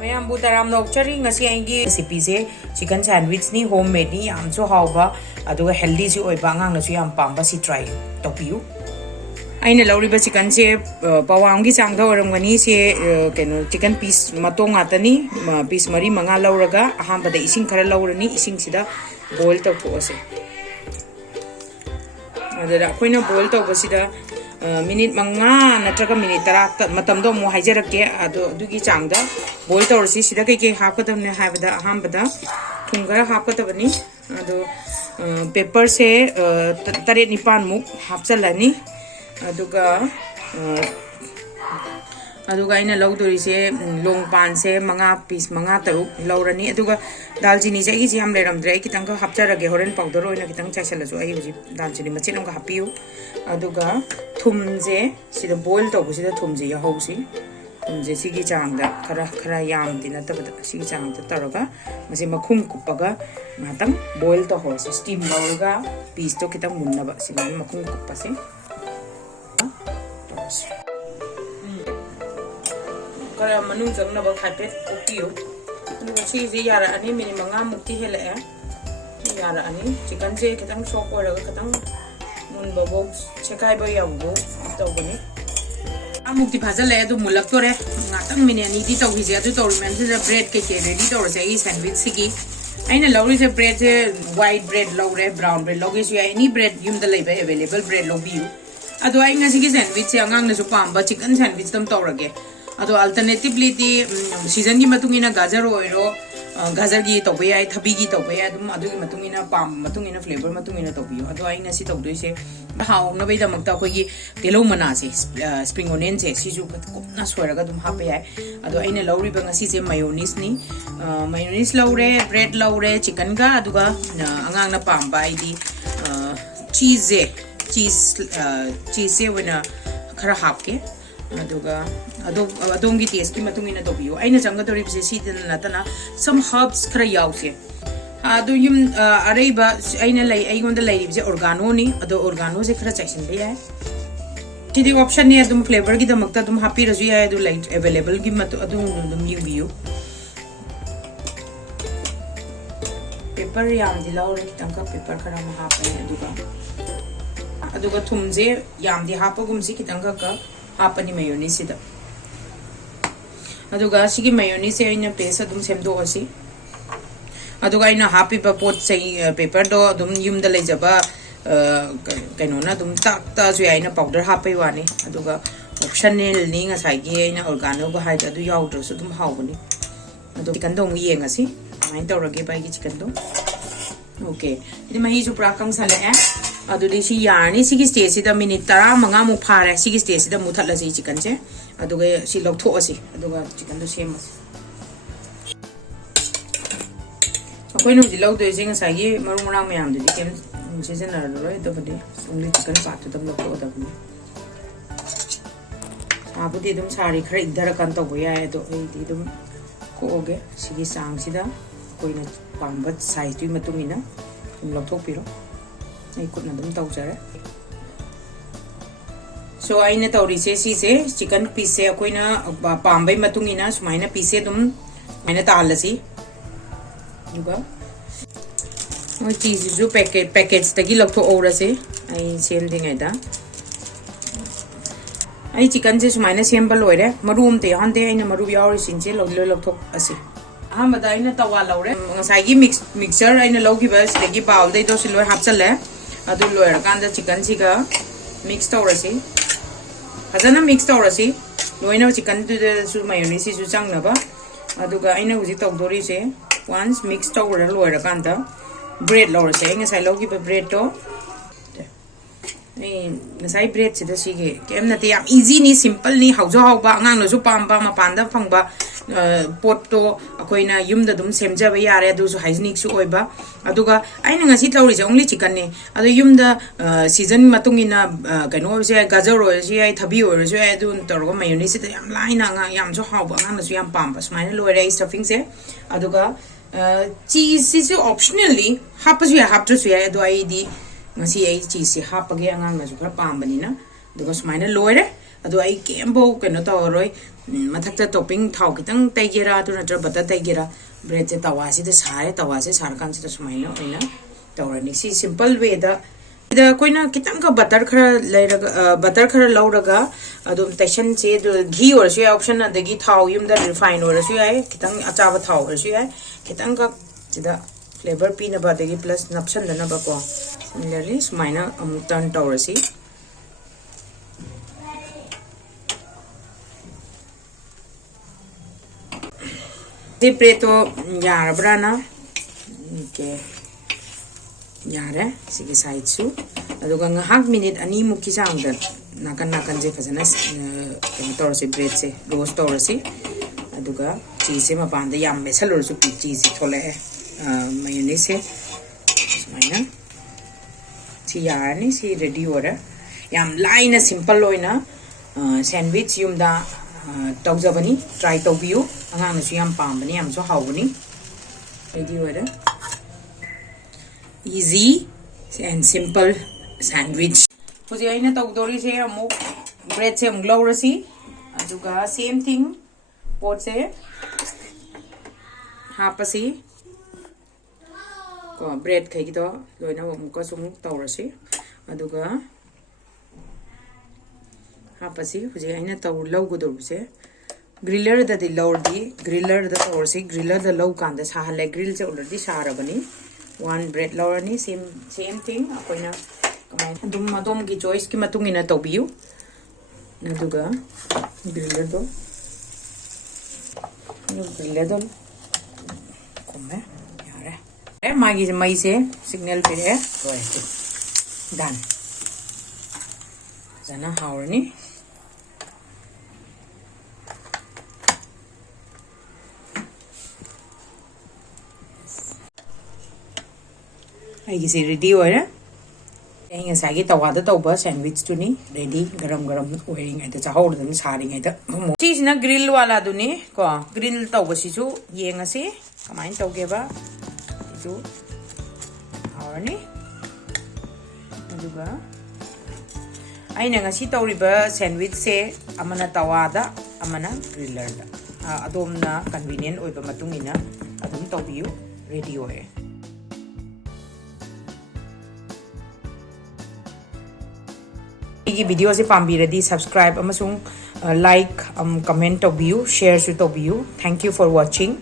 Mayam butaram no chari ngasi angi recipe se chicken sandwich ni homemade ni yam so hauba aduga healthy si oi bangang na su yam pamba si try topiu aina lauri ba chicken se pawang gi chang do ram gani se keno chicken piece matong atani piece mari manga lauraga aham bada ising khara laurani ising sida boil to ko se adara koina boil to basida minute manga natraga minute tara matam do mo haijarake ado dugi changda boil tawrsi sida ke hapkadamne haibada ahambada thungara hapkadabani ado pepper se tare nipan muk hapchalani aduga ina lawdori se long pan se manga piece manga taruk lawrani aduga dalchini se igi ham leram dre kitang ka hapcharage horen powder oina kitang chaisalasu ai hoji dalchini machin ka hapiu aduga thumje sida boil to busida thumje ya hausi thumje sigi changda khara yam dina tabada sigi changda taraga mase makhum kupaga matang boil to hosi steam lawga piece to kitang munna ba sina makhum kupase kara manung jangna ba khapet kokiyo nusi je yara ani mini manga mukti hele yara ani chicken je kitang sok oraga kitang mun babo chekai ba yabu to bani amukti phajale adu mulak tore ngatang mini ani di to hije adu to men je bread ke ready to se I sandwich sigi aina lawri je bread je white bread lawre brown bread logi su any bread yum da leba available bread lobi adu ai nga sigi sandwich se angang na su pamba chicken sandwich tam tawrage ado alternatively di season gi matungina gajar oiro gajar gi tobya ai thabi gi tobya dum adu gi matungina pam matungina flavor matungina tobiyo ado ai ngasi togdoi se haw na bai damak ta ko gi telo mana se spring onion se siju na soiraga dum hape ai ado aina lauri ba ngasi se mayonnaise ni mayonnaise laure bread laure chicken ga aduga angang na pam bai di cheese se wena khara hapke aduga adongi taste ki matungina tobiyo aina changa tori bise sidana natana some herbs khara yause adu yum areba aina lai aigonda lai bise organo ni ado organo se khara chaisin be ai tidi option ni adum flavor gi damakta dum happy razu ai adu light available gi matu adu dum yubiyo pepper yam dilaur tangka pepper khara ma hape aduga thumje yam di hapagum si kitanga ka hapani mayonnaise da aduga sigi mayonnaise aina pesa dum semdo asi aduga ina happy pa pot sei paper do dum yum da lejaba kaino na dum ta su aina powder happy wani aduga optional ni nga sai gi aina organo ba hai adu yaudro su dum hawani adu chicken dong yeng asi main tawrage bai gi chicken do okay ini mahi su prakang sala adu di si yarni sigi stage da minute tara manga mu phare sigi stage da muthat la si chicken che aduga si loktho asi aduga chicken do sem asi akoi nu di lok do jing sa gi maru marang mayam di kem season na ro do bodi only chicken part to dam lokto da bu abu di dum sari khare idhar kan to boya do ei di dum ko oge sigi sang sida koina pambat sai tu matungina dum lokthok piro ai kut na dum tau jare so aina tawri se si se chicken piece se koina pambai matungina sumaina piece dum maina talasi duga oi cheese ju package tagi lokto ora se ai sem ding ai da ai chicken je sumaina sem ba loire marum te hande aina maru yauri sin je lokto asi ahmada aina tawa laure ngasai gi mixture aina logi ba stegi bowl dei do siloi hapchale adu loira kanda chicken siga mix tawrasi hazana mix tawrasi loina chicken tu su mayonnaise su changna ba aduga aina huji tawdori se once mix tawra loira kanda bread lawrase ngasai logi ba bread to ngasai bread sida sige kem na te yam easy ni simple ni haujo hauba angang no su pamba ma panda phangba pot to akoina yumda dum semja ba yare adu su hygienic su oiba aduga aina ngasi tawri je only chicken ni adu yumda season matungina kaino se gajar ro se ai thabi ro se adu torgo mayonnaise ta yam laina nga yam so hauba nga su yam pamba smaina loire stuffing se aduga cheese is optionally hapasu ya haptru su ya adu ai di ngasi ai cheese hapage angang na su khara pamba ni na aduga smaina loire ado ai kembo keno tawroi mathakta topping thau kitang taigera tu natra butter taigera bread se tawa si de sare tawa se sar kan si to sumaina oina tawrani si simple way da ida koina kitang ka butter khara lairaga butter khara lauraga adum tension se ghee or su option adagi thau yum da refine or su ai kitang achaba thau or su ai kitang ka sida flavor pina ba dagi plus napsan dana ba ko similarly sumaina turn tawrasi di preto yara brana okay yare sige side su aduga ngahak minute ani muki sang da nakan je phajana torasi bread se roast torasi aduga cheese se mapan da yam mesalur su cheese thole mayonnaise se sumaina si yarani si ready ora yam line simple loina sandwich yum da tawjabani try tawbiu angang su yam pambani yam so hawbani ready ora easy and simple sandwich hoje aina tawdori se amu bread se amglorasi aduga same thing pot se hapasi ko bread khai to loina amuka sum tawrasi aduga hapasi hoje aina taw lawgodoru se griller da di lawdi griller da tawrasi griller da law kan da sahale grill se already sarabani one bread lawrani same thing akoina kamai adum ki choice ki matungina tawbiu naduga griller do komme yare magi mai se signal pe hai done jana haurni ai se ready ora ai nga gi tawa da tawba sandwich tu ni ready garam oiring ai ta chahor dam saring ai ta chi sina grill wala du ni ko grill tawba si su yenga se kamai tawge ba tu haurni aduga ai na nga si tawriba sandwich se amana tawa da amana griller da adom na convenient oiba matungina adum tawbiu ready oye video se pambiradi subscribe amasung like comment to view share to view thank you for watching